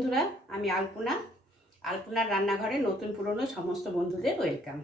বন্ধুরা, আমি আলপনার রান্নাঘরে নতুন পুরনো সমস্ত বন্ধুদের ওয়েলকাম।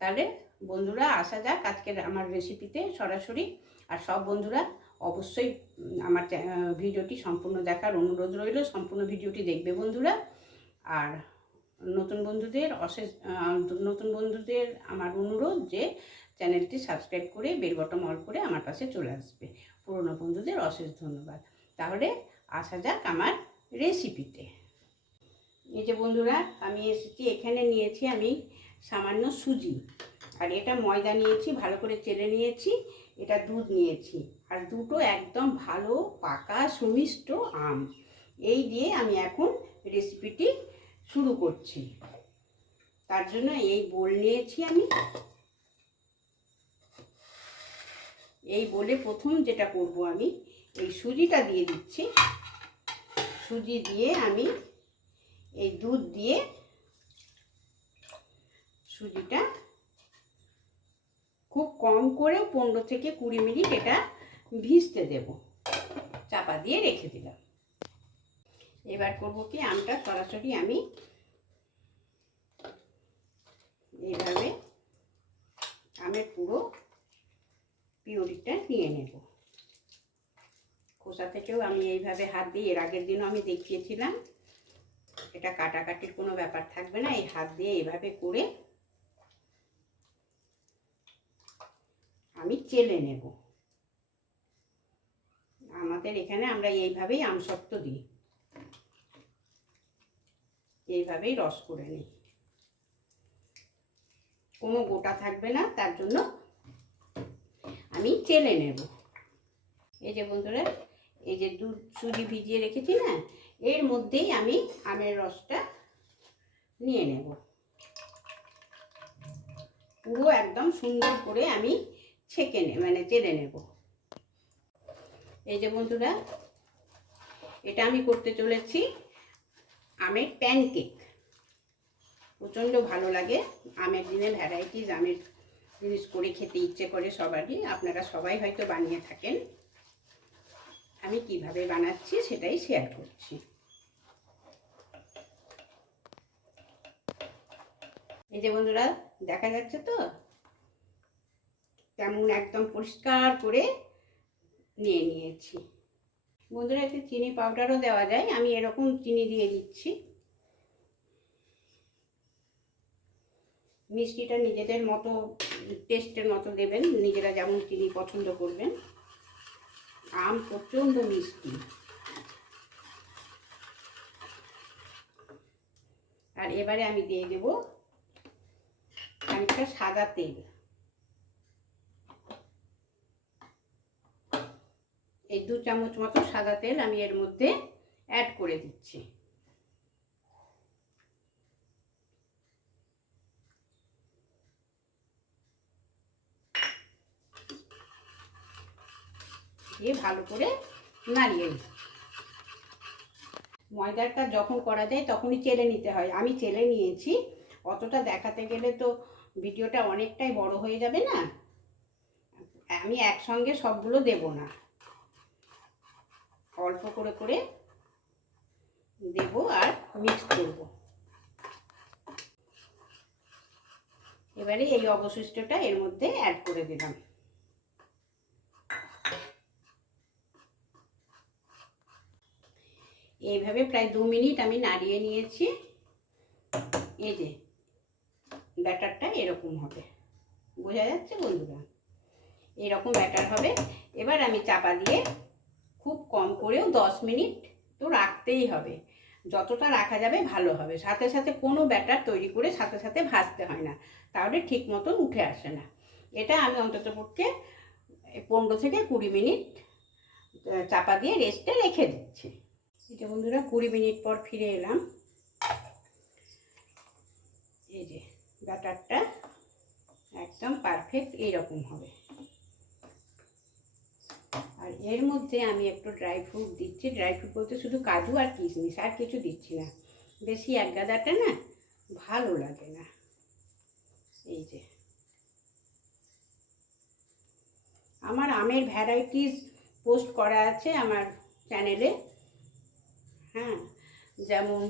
তাহলে বন্ধুরা আসা যাক আজকের আমার রেসিপিতে সরাসরি। আর সব বন্ধুরা অবশ্যই আমার ভিডিওটি সম্পূর্ণ দেখার অনুরোধ রইল। সম্পূর্ণ ভিডিওটি দেখবে বন্ধুরা। আর নতুন বন্ধুদের আমার অনুরোধ যে চ্যানেলটি সাবস্ক্রাইব করে বেল বটন অল করে আমার পাশে চলে আসবে। পুরনো বন্ধুদের অশেষ ধন্যবাদ। তাহলে আসা যাক আমার রেসিপিতে। এই যে বন্ধুরা, আমি এসেছি, এখানে নিয়েছি আমি সামান্য সুজি, আর এটা ময়দা নিয়েছি, ভালো করে চেলে নিয়েছি, এটা দুধ নিয়েছি, আর দুটো একদম ভালো পাকা সুমিষ্ট আম। এই দিয়ে আমি এখন রেসিপিটি শুরু করছি। তার জন্য এই বোল নিয়েছি আমি। এই বোলে প্রথম যেটা করব, আমি এই সুজিটা দিয়ে দিচ্ছি। সুজি দিয়ে আমি এই দুধ দিয়ে সুজিটা খুব কম করে 15 থেকে 20 মিনিট এটা ভিজতে দেব। চাপা দিয়ে রেখে দিলাম। এবার করব কি, আমটা সরাসরি আমি এইভাবে আমের পুরো পিউরিটা নিয়ে নেব। খোসা থেকেও আমি এইভাবে হাত দিয়ে, এর আগের দিনও আমি দেখিয়েছিলাম, এটা কাটাকাটির কোনো ব্যাপার থাকবে না। এই হাত দিয়ে এইভাবে করে আমি চেলে নেব। আমাদের এখানে আমরা এইভাবেই আমসত্ত্ব দিই, এইভাবেই রস করে নিই, কোনো গোটা থাকবে না, তার জন্য আমি চেলে নেব। এই যে বন্ধুরা, এই যে দুধ সুজি ভিজিয়ে রেখেছি না, এর মধ্যেই আমি আমের রসটা নিয়ে নেব। পুরো একদম সুন্দর করে আমি চেলে নেব। এই যে বন্ধুরা, এটা আমি করতে চলেছি আমের প্যানকেক। প্রচণ্ড ভালো লাগে আমের দিনে ভ্যারাইটিস আমের জিনিস করে খেতে ইচ্ছে করে সবারই। আপনারা সবাই হয়তো বানিয়ে থাকেন। আমি কিভাবে বানাচ্ছি সেটাই শেয়ার করছি। এই যে বন্ধুরা, দেখা যাচ্ছে তো কেমন একদম পরিষ্কার করে নিয়ে নিয়েছি। বন্ধুরা, একটু চিনি পাউডারও দেওয়া যায়, আমি এরকম চিনি দিয়ে দিচ্ছি। মিষ্টিটা নিজেদের মতো, টেস্টের মতো দেবেন, নিজেরা যেমন চিনি পছন্দ করবেন। আম প্রচণ্ড মিষ্টি। আর এবারে আমি দিয়ে দেব খানিকটা সাদা তেল। এই 2 চামচ মতো সাদা তেল আমি এর মধ্যে অ্যাড করে দিচ্ছি। দিয়ে ভালো করে নাড়িয়ে দিই। ময়দাটা যখন করা যায় তখনই চেলে নিতে হয়। আমি চেলে নিয়েছি। অতটা দেখাতে গেলে তো ভিডিওটা অনেকটাই বড় হয়ে যাবে না। আমি একসঙ্গে সবগুলো দেব না, অল্প করে করে দেব আর মিক্স করব। এবারে এই অবশিষ্টটা এর মধ্যে অ্যাড করে দিলাম। এইভাবে প্রায় 2 মিনিট আমি নাড়িয়ে নিয়েছি। এই যে ব্যাটারটা এরকম হবে, বোঝা যাচ্ছে বন্ধুরা? এরকম ব্যাটার হবে। এবার আমি চাপা দিয়ে খুব কম করেও 10 মিনিট তো রাখতেই হবে। যতটা রাখা যাবে ভালো হবে। সাথে সাথে কোনো ব্যাটার তৈরি করে সাথে সাথে ভাজতে হয় না, তাহলে ঠিক মতন উঠে আসে না। এটা আমি অন্ততপক্ষে 15 থেকে 20 মিনিট চাপা দিয়ে রেস্টে রেখে দিচ্ছি। এটা বন্ধুরা 20 মিনিট পর ফিরে এলাম। এই যে ব্যাটারটা একদম পারফেক্ট এইরকম হবে। আর এর মধ্যে আমি একটু ড্রাই ফ্রুট দিচ্ছি। ড্রাই ফ্রুট বলতে শুধু কাজু আর কিশমিশ, আর কিছু দিচ্ছি না। বেশি একগাদাটা না ভালো লাগে না। এই যে আমার আমের ভ্যারাইটিস পোস্ট করা আছে আমার চ্যানেলে। হ্যাঁ, যেমন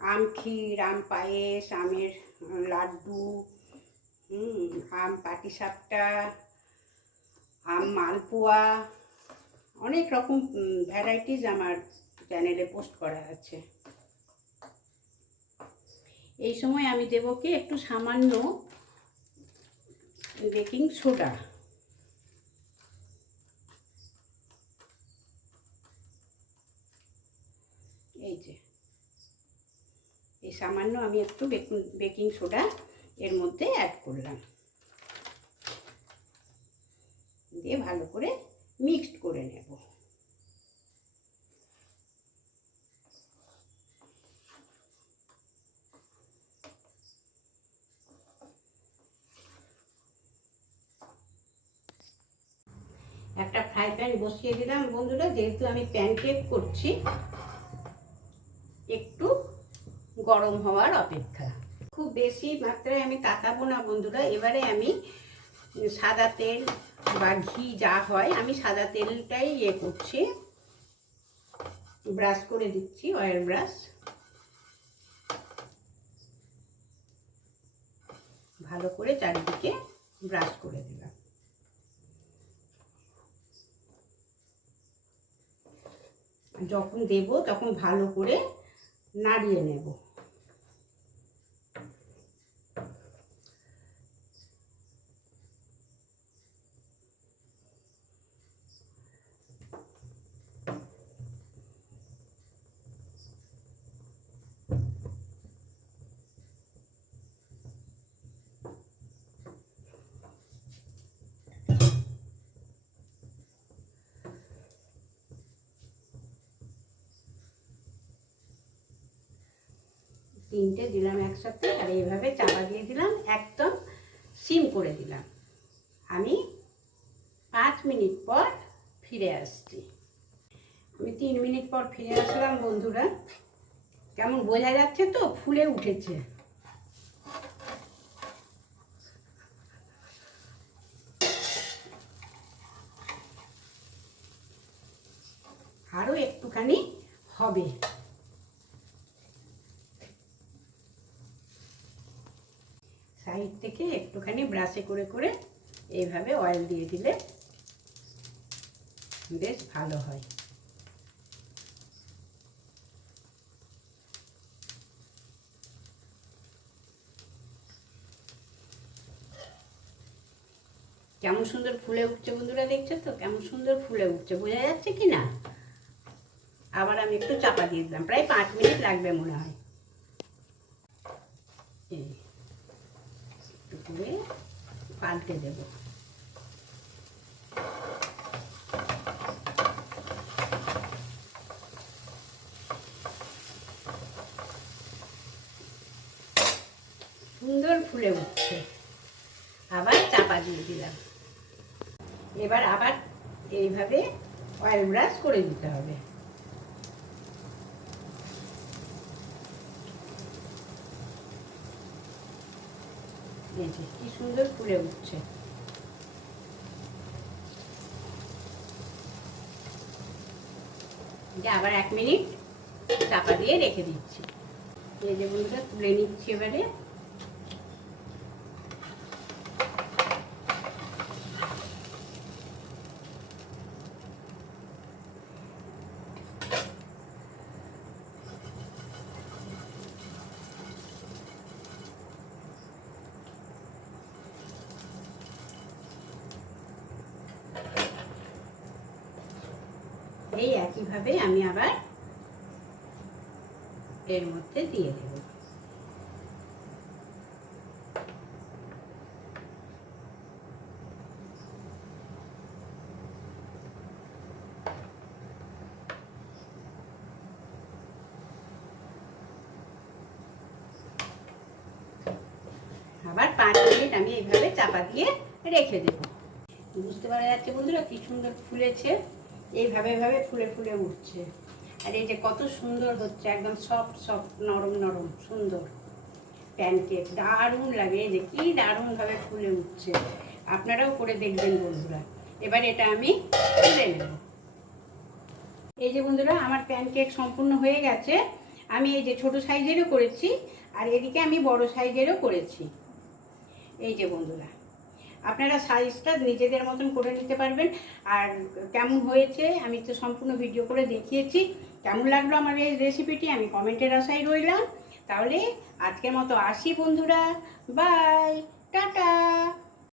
আম ক্ষীর, আম পায়েস, আমের লাড্ডু, আম পাটিসাপটা, আম মালপোয়া, অনেক রকম ভ্যারাইটিস আমার চ্যানেলে পোস্ট করা আছে। এই সময় আমি দেবো কি একটু সামান্য বেকিং সোডা। এই যে এই সামান্য আমি একটু বেকিং সোডা এর মধ্যে অ্যাড করলাম, দিয়ে ভালো করে মিক্সড করে নেব। একটা ফ্রাই প্যান বসিয়ে দিলাম বন্ধুরা, যেহেতু আমি প্যানকেক করছি একটু গরম হওয়ার অপেক্ষা। খুব বেশি মাত্রায় আমি তাতাবো না বন্ধুরা। এবারে আমি সাদা তেল বা ঘি যা হয়, আমি সাদা তেলটাই করছি, ব্রাশ করে দিচ্ছি, অয়েল ব্রাশ। ভালো করে চারিদিকে ব্রাশ করে দিলাম। যখন দেব তখন ভালো করে নাড়িয়ে নেব। তিনটে দিলাম একসাথে, আর এইভাবে চাপা দিয়ে দিলাম, একদম সিম করে দিলাম। আমি 5 মিনিট পর ফিরে আসছি। আমি 3 মিনিট পর ফিরে আসলাম বন্ধুরা। কেমন বোঝা যাচ্ছে তো, ফুলে উঠেছে। আরও একটুখানি হবে। সাইড থেকে একটুখানি ব্রাশে করে করে এইভাবে অয়েল দিয়ে দিলে বেশ ভালো হয়। কেমন সুন্দর ফুলে উঠছে বন্ধুরা, দেখছো তো কেমন সুন্দর ফুলে উঠছে, বোঝা যাচ্ছে কি না? আবার আমি একটু চাপা দিয়ে দিলাম, প্রায় 5 মিনিট লাগবে মনে হয়। একটু করে পাল্টে দেব। সুন্দর ফুলে উঠছে। আবার চাপা দিয়ে দিলাম। এবার আবার এইভাবে অয়েল ব্রাশ করে দিতে হবে। এই যে কি সুন্দর ফুলে উঠছে। আবার 1 মিনিট চাপা দিয়ে রেখে দিচ্ছি। এই যে বন্ধুরা তুলে নিচ্ছি এবারে। এই একইভাবে আমি আবার এর মধ্যে দিয়ে দেব। আবার 5 মিনিট আমি এইভাবে চাপা দিয়ে রেখে দেব। বুঝতে পারা যাচ্ছে বন্ধুরা কি সুন্দর ফুলেছে। এইভাবে এইভাবে ফুলে ফুলে উঠছে। আর এই যে কত সুন্দর হচ্ছে, একদম সফট সফট, নরম নরম, সুন্দর প্যানকেক। দারুণ লাগে, এই যে কি দারুণভাবে ফুলে উঠছে। আপনারাও করে দেখবেন বন্ধুরা। এবার এটা আমি তুলে নেব। এই যে বন্ধুরা আমার প্যানকেক সম্পূর্ণ হয়ে গেছে। আমি এই যে ছোট সাইজেরও করেছি আর এদিকে আমি বড় সাইজেরও করেছি। এই যে বন্ধুরা, আপনারা সাইজটা নিজেদের মতন করে নিতে পারবেন। আর কেমন হয়েছে আমি তো সম্পূর্ণ ভিডিও করে দেখিয়েছি। কেমন লাগলো আমার এই রেসিপিটি আমি কমেন্টের আশায় রইলাম। তাহলে আজকের মতো আসি বন্ধুরা, বাই, টাটা।